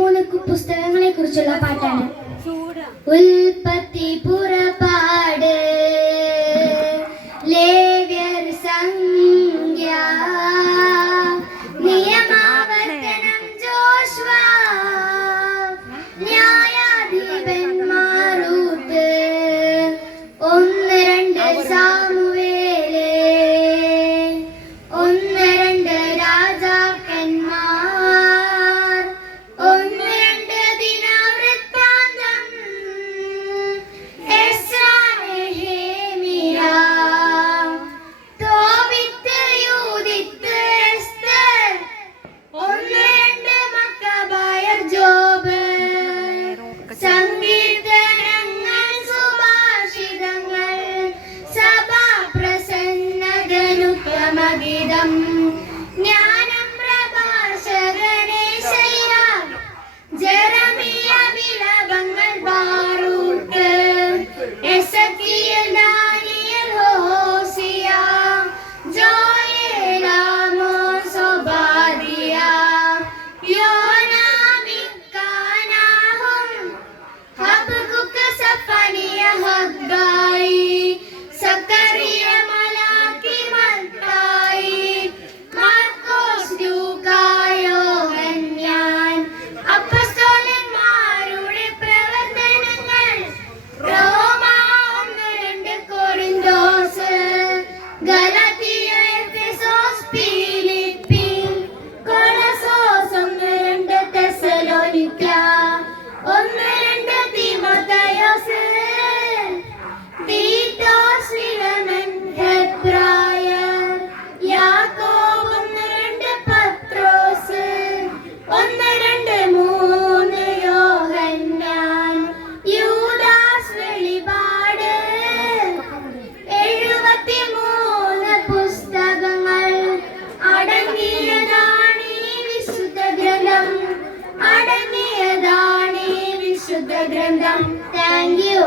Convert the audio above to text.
3 പുസ്തകങ്ങളെ കുറിച്ചുള്ള പാട്ടാണ്. ഉൽപ്പത്തി, പുറപ്പാട്, ലേവ്യർ, സംഖ്യ, നിയമാവർത്തനം, ജോഷുവ, ന്യായാധിപന്മാർ, റൂത്ത്, 1-2 സാമുവേല്, 1-2 രാജാക്കന്മാർ, 1-2 ദിനവൃത്താന്തം, എസ്രാ, നെഹെമ്യ, തോബിത്ത്, യൂദിത്ത്, എസ്തർ, 1-2 മക്കബായർ, ജോബ്, സങ്കീർത്തനങ്ങൾ, സുഭാഷിതങ്ങൾ, സഭാപ്രസന്നഗനുത്തമഗീതം, ജ്ഞാനം, പ്രഭാഷകൻ, യെശയ്യാ, ജെറമിയ, വിലാപങ്ങൾ, ബാറൂക്ക്, എസെക്കിയേൽ, ദാനിയേൽ, ഹോശിയ, ജോയേൽ, ആമോസ്, ഒബാദ്യ, യോന, മിക്ക, നാഹും, ഹബക്കൂക്ക്, സഫനിയ, ഹഗ്ഗായി, സക്കറിയ, മലാക്കി, മത്തായി, മാർക്കോസ്, ലൂക്കാ, യോഹന്നാൻ, അപ്പസ്തോലന്മാരുടെ പ്രവർത്തനങ്ങൾ, റോമ, 1-2 കൊരിന്തോസ്, ഗലാത്യ, എഫെസോസ്, ഫിലിപ്പി, കൊളോസോസ്, 1-2 തെസ്സലോനിക്ക, 1-2 തീമോഥെയോസ്, തീത്തോസ്, ഫിലമൻ, ഹെബ്രായർ, യാക്കോബ്, 1-2 പത്രോസ്, 1-2-3 യോഹന്നാൻ, യൂദാസ്, വെളിപാട്, 73 പുസ്തകങ്ങൾ അടങ്ങിയതാണ് ഈ വിശുദ്ധ ഗ്രന്ഥം. Thank you.